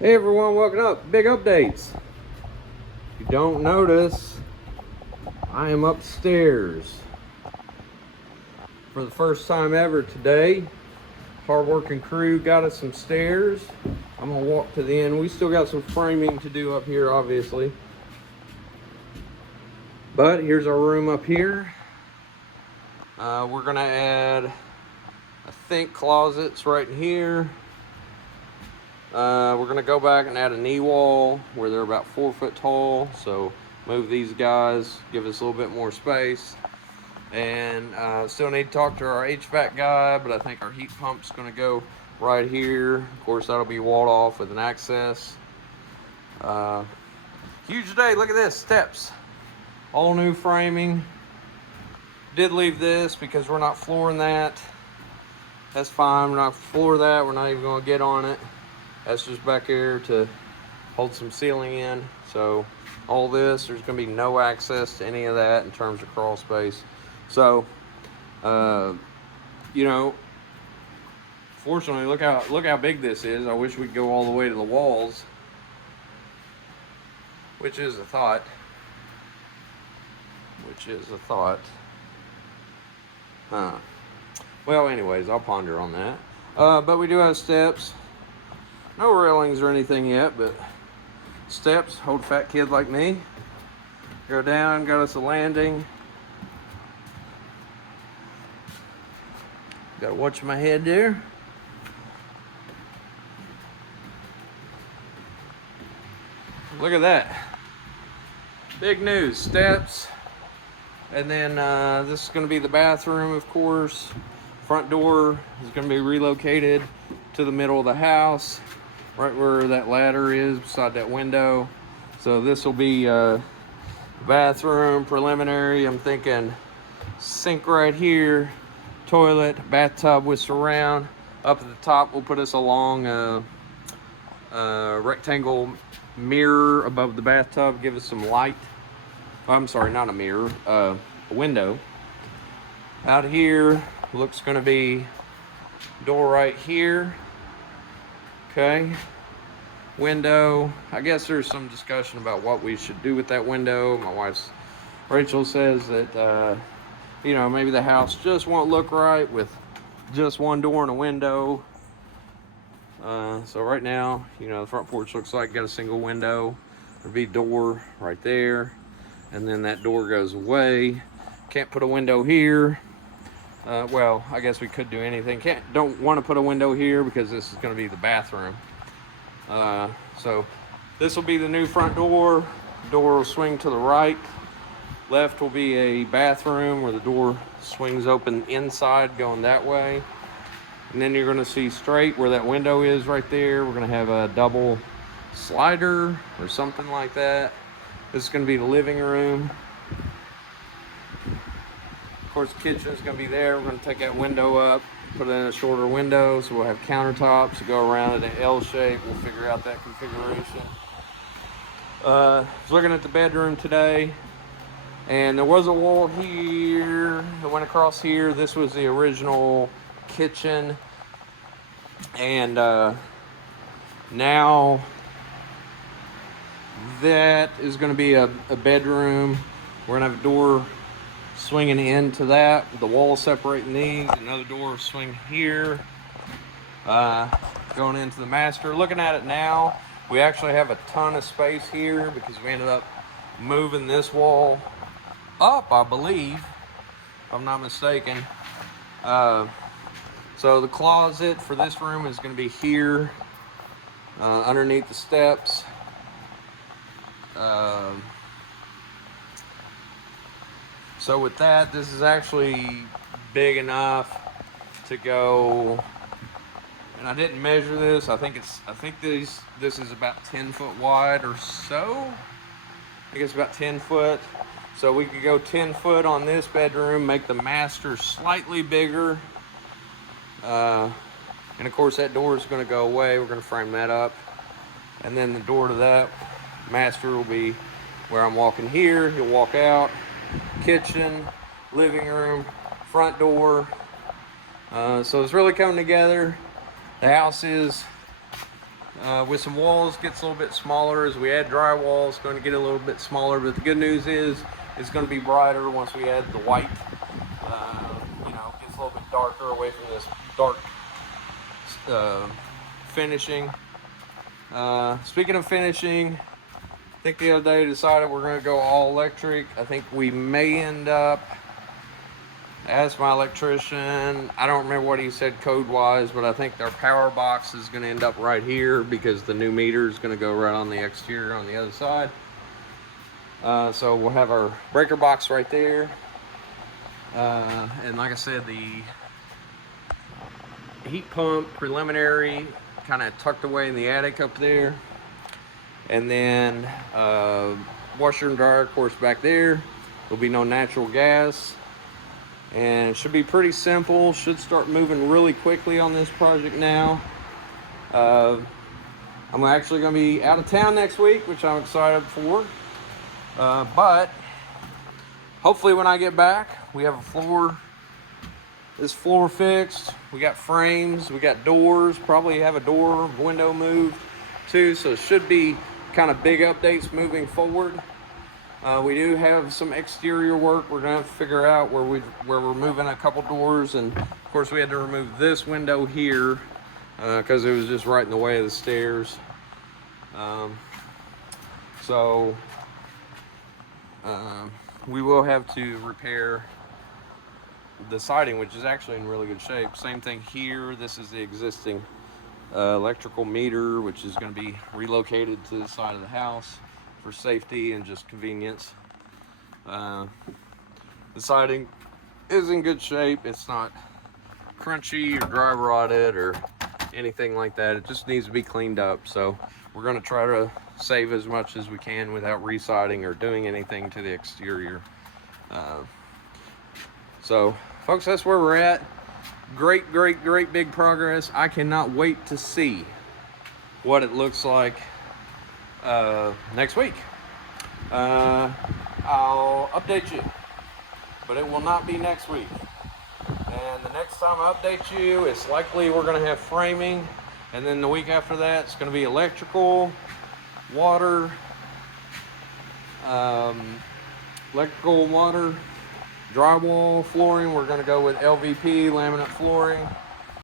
Hey everyone, welcome up. Big updates. If you don't notice, I am upstairs for the first time ever today. Hard-working crew got us some stairs. I'm gonna walk to the end. We still got some framing to do up here, obviously. But here's our room up here. We're gonna add, I think, closets right in here. We're gonna go back and add a knee wall where they're about 4 foot tall. So move these guys, give us a little bit more space. And still need to talk to our HVAC guy, but I think our heat pump's gonna go right here. Of course, that'll be walled off with an access. Huge day, look at this, steps. All new framing. Did leave this because we're not flooring that. That's fine, we're not floor that, we're not even gonna get on it. That's just back here to hold some ceiling in. So all this, there's gonna be no access to any of that in terms of crawl space. So, you know, fortunately, look how big this is. I wish we'd go all the way to the walls, which is a thought. Well, anyways, I'll ponder on that. But we do have steps. No railings or anything yet, but steps. Old fat kid like me. Go down, got us a landing. Gotta watch my head there. Look at that. Big news, steps. And then this is gonna be the bathroom, of course. Front door is gonna be relocated to the middle of the house, right where that ladder is beside that window. So this will be bathroom preliminary. I'm thinking sink right here, toilet, bathtub with surround. Up at the top, we'll put us a long rectangle mirror above the bathtub, give us some light. I'm sorry, not a mirror, a window. Out here, looks gonna be door right here. Okay, window. I guess there's some discussion about what we should do with that window. My wife's, Rachel says that, you know, maybe the house just won't look right with just one door and a window. So right now, you know, the front porch looks like got a single window. There'll be a door right there. And then that door goes away. Can't put a window here. Well, I guess we could do anything. Don't want to put a window here because this is going to be the bathroom. So this will be the new front door. Door will swing to the right. Left will be a bathroom where the door swings open inside going that way. And then you're going to see straight where that window is right there. We're going to have a double slider or something like that. This is going to be the living room. Of course, the kitchen is going to be there. We're going to take that window up, put it in a shorter window, so we'll have countertops to go around in an L shape. We'll figure out that configuration. I was looking at the bedroom today, and there was a wall here that went across here. This was the original kitchen, and now that is going to be a bedroom. We're going to have a door swinging into that, the wall separating these, another door swing here, going into the master. Looking at it now, we actually have a ton of space here because we ended up moving this wall up, I believe, if I'm not mistaken. So the closet for this room is going to be here, underneath the steps. So with that, this is actually big enough to go, and I didn't measure this. I think this is about 10 foot wide or so. I think it's about 10 foot. So we could go 10 foot on this bedroom, make the master slightly bigger. And of course that door is going to go away. We're going to frame that up. And then the door to that master will be where I'm walking here. He'll walk out. Kitchen, living room, front door. So it's really coming together. The house is with some walls, gets a little bit smaller. As we add drywall, it's going to get a little bit smaller, but the good news is it's going to be brighter once we add the white. You know, gets a little bit darker away from this dark finishing. Speaking of finishing, I think the other day I decided we're going to go all electric. I think we may end up, asked my electrician, I don't remember what he said code wise, but I think our power box is going to end up right here because the new meter is going to go right on the exterior on the other side. So we'll have our breaker box right there. And like I said, the heat pump preliminary kind of tucked away in the attic up there. And then washer and dryer, of course, back there. There'll be no natural gas. And it should be pretty simple. Should start moving really quickly on this project now. I'm actually going to be out of town next week, which I'm excited for. But hopefully when I get back, we have a floor. This floor fixed. We got frames. We got doors. Probably have a door window moved too. So it should be kind of big updates moving forward. We do have some exterior work we're gonna have to figure out where we're moving a couple doors, and of course we had to remove this window here because it was just right in the way of the stairs. So we will have to repair the siding, which is actually in really good shape. Same thing here. This is the existing electrical meter, which is going to be relocated to the side of the house for safety and just convenience. The siding is in good shape. It's not crunchy or dry rotted or anything like that. It just needs to be cleaned up. So we're going to try to save as much as we can without residing or doing anything to the exterior. So folks, that's where we're at. Great big progress. I cannot wait to see what it looks like next week. I'll update you, but it will not be next week. And the next time I update you, it's likely we're going to have framing, and then the week after that it's going to be electrical, water, drywall, flooring. We're going to go with LVP laminate flooring.